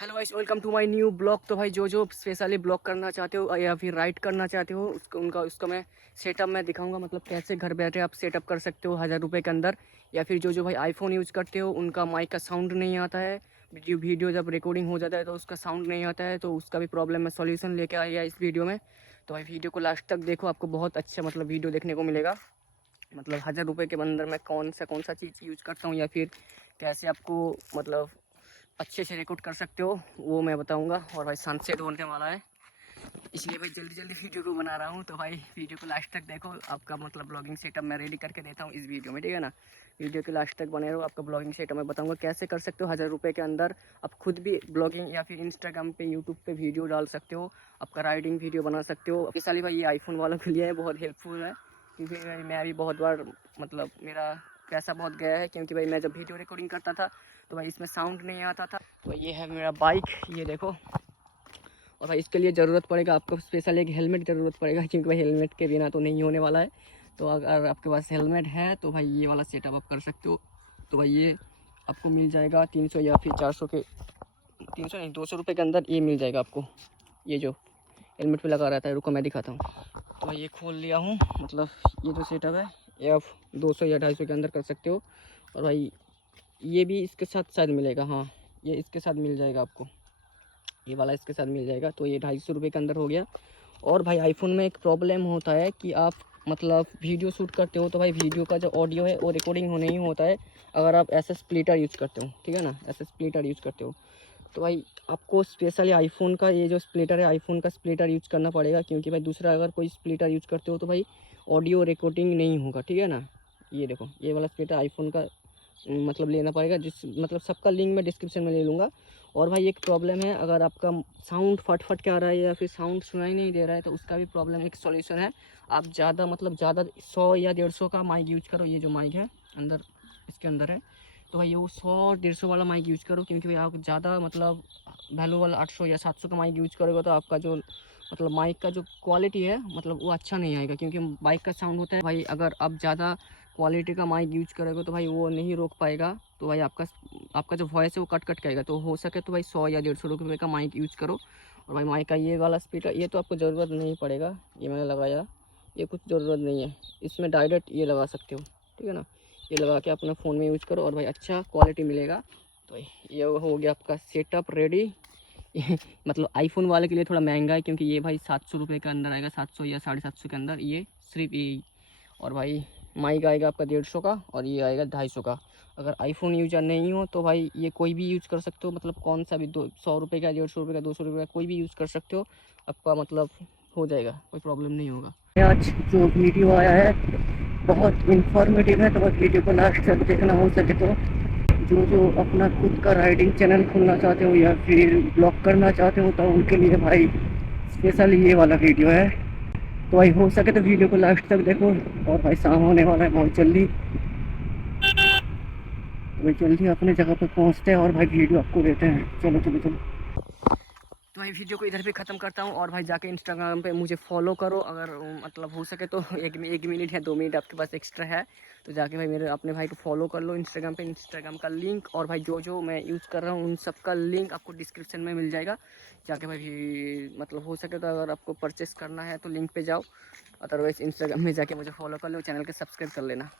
Hello guys, welcome to my new blog. तो भाई जो स्पेशली ब्लॉग करना चाहते हो या फिर राइड करना चाहते हो उसका मैं सेटअप मैं दिखाऊंगा। मतलब कैसे घर बैठे आप सेटअप कर सकते हो 1000 रुपये के अंदर। या फिर जो भाई आईफोन यूज़ करते हो उनका माइक का साउंड नहीं आता है, वीडियो जब रिकॉर्डिंग हो जाता है तो उसका साउंड नहीं आता है, तो उसका भी प्रॉब्लम मैं सॉल्यूशन लेके आया इस वीडियो में। तो भाई वीडियो को लास्ट तक देखो, आपको बहुत अच्छा मतलब वीडियो देखने को मिलेगा। मतलब 1000 रुपये के अंदर मैं कौन सा चीज़ यूज़ करता हूँ या फिर कैसे आपको मतलब अच्छे से रिकॉर्ड कर सकते हो वो मैं बताऊंगा। और भाई सनसेट होने वाला है, इसलिए भाई जल्दी जल्दी वीडियो को बना रहा हूँ। तो भाई वीडियो को लास्ट तक देखो, आपका मतलब ब्लॉगिंग सेटअप मैं रेडी करके देता हूँ इस वीडियो में, ठीक है ना। वीडियो के लास्ट तक बने रहो, आपका ब्लॉगिंग सेटअप मैं बताऊँगा कैसे कर सकते हो 1000 रुपये के अंदर। आप खुद भी ब्लॉगिंग या फिर इंस्टाग्राम पे यूट्यूब पे वीडियो डाल सकते हो, आपका राइडिंग वीडियो बना सकते हो। स्पेशली भाई ये आईफोन वालों के लिए बहुत हेल्पफुल है, क्योंकि भाई मैं भी बहुत बार मतलब मेरा पैसा बहुत गया है, क्योंकि भाई मैं जब वीडियो रिकॉर्डिंग करता था तो भाई इसमें साउंड नहीं आता था। तो ये है मेरा बाइक, ये देखो। और भाई इसके लिए ज़रूरत पड़ेगा आपको स्पेशल एक हेलमेट ज़रूरत पड़ेगा, क्योंकि भाई हेलमेट के बिना तो नहीं होने वाला है। तो अगर आपके पास हेलमेट है तो भाई ये वाला सेटअप आप कर सकते हो। तो भाई ये आपको मिल जाएगा 300 या फिर 400 के, 300 नहीं 200 रुपये के अंदर ये मिल जाएगा आपको। ये जो हेलमेट पे लगा रहता है, रुको मैं दिखाता हूँ। तो भाई ये खोल लिया हूँ, मतलब ये जो सेटअप है ये आप 200 या 250 के अंदर कर सकते हो। और भाई ये भी इसके साथ शायद मिलेगा, हाँ ये इसके साथ मिल जाएगा आपको, ये वाला इसके साथ मिल जाएगा। तो ये 250 रुपये के अंदर हो गया। और भाई आईफोन में एक प्रॉब्लम होता है कि आप मतलब वीडियो शूट करते हो तो भाई वीडियो का जो ऑडियो है वो रिकॉर्डिंग हो नहीं होता है, अगर आप ऐसे स्प्लिटर यूज़ करते हो, ठीक है ना, ऐसे स्प्लिटर यूज़ करते हो। तो भाई आपको स्पेशली आईफोन का ये जो स्प्लिटर है, आईफोन का स्प्लिटर यूज़ करना पड़ेगा, क्योंकि भाई दूसरा अगर कोई स्प्लिटर यूज़ करते हो तो भाई ऑडियो रिकॉर्डिंग नहीं होगा, ठीक है ना। ये देखो ये वाला स्प्लिटर आईफोन का मतलब लेना पड़ेगा, जिस मतलब सबका लिंक मैं डिस्क्रिप्शन में ले लूँगा। और भाई एक प्रॉब्लम है, अगर आपका साउंड फट फट के आ रहा है या फिर साउंड सुनाई नहीं दे रहा है तो उसका भी प्रॉब्लम एक सॉल्यूशन है। आप ज़्यादा 100 या 150 का माइक यूज करो। ये जो माइक है अंदर इसके अंदर है, तो भाई वो 100-150 वाला माइक यूज करो, क्योंकि भाई आप ज़्यादा मतलब वैल्यू वाला 800 या 700 का माइक यूज करोगे तो आपका जो मतलब माइक का जो क्वालिटी है मतलब वो अच्छा नहीं आएगा, क्योंकि बाइक का साउंड होता है भाई, अगर आप ज़्यादा क्वालिटी का माइक यूज करोगे तो भाई वो नहीं रोक पाएगा। तो भाई आपका जो वॉइस है वो कट कट के आएगा। तो हो सके तो भाई 100 या 150 रुपये का माइक यूज करो। और भाई माइक का ये वाला स्पीकर ये तो आपको ज़रूरत नहीं पड़ेगा, ये मैंने लगाया, ये कुछ ज़रूरत नहीं है, इसमें डायरेक्ट ये लगा सकते हो, ठीक है ना। ये लगा के अपने फ़ोन में यूज करो और भाई अच्छा क्वालिटी मिलेगा। तो ये हो गया आपका सेटअप रेडी। मतलब आईफोन वाले के लिए थोड़ा महंगा है, क्योंकि ये भाई 700 रुपये के अंदर आएगा, 700 या 750 के अंदर ये सिर्फ यही। और भाई माइक आएगा आपका 150 का और ये आएगा 250 का। अगर आईफोन यूजर नहीं हो तो भाई ये कोई भी यूज़ कर सकते हो, मतलब कौन सा भी 100 रुपये का, 150 रुपये का, 200 रुपये का कोई भी यूज़ कर सकते हो, आपका मतलब हो जाएगा, कोई प्रॉब्लम नहीं होगा। आज जो वीडियो आया है बहुत इंफॉर्मेटिव है, तो बस वीडियो को लास्ट तक देखना, हो सके तो जो अपना खुद का राइडिंग चैनल खोलना चाहते हो या फिर ब्लॉग करना चाहते हो तो उनके लिए भाई स्पेशल ये वाला वीडियो है। तो भाई हो सके तो वीडियो को लास्ट तक देखो। और भाई शाम होने वाला है बहुत जल्दी, तो भाई जल्दी अपने जगह पर पहुंचते हैं और भाई वीडियो आपको देते हैं। चलो चलो चलो। तो भाई वीडियो को इधर पे ख़त्म करता हूँ। और भाई जाके इंस्टाग्राम पे मुझे फॉलो करो, अगर मतलब हो सके तो एक मिनट या 2 मिनट आपके पास एक्स्ट्रा है तो जाके भाई मेरे अपने भाई को फॉलो कर लो इंस्टाग्राम पे। इंस्टाग्राम का लिंक और भाई जो मैं यूज़ कर रहा हूँ उन सब का लिंक आपको डिस्क्रिप्शन में मिल जाएगा। जाके भाई मतलब हो सके तो अगर आपको परचेस करना है तो लिंक पे जाओ, अदरवाइज़ इंस्टाग्राम में जाके मुझे फॉलो कर लो, चैनल को सब्सक्राइब कर लेना।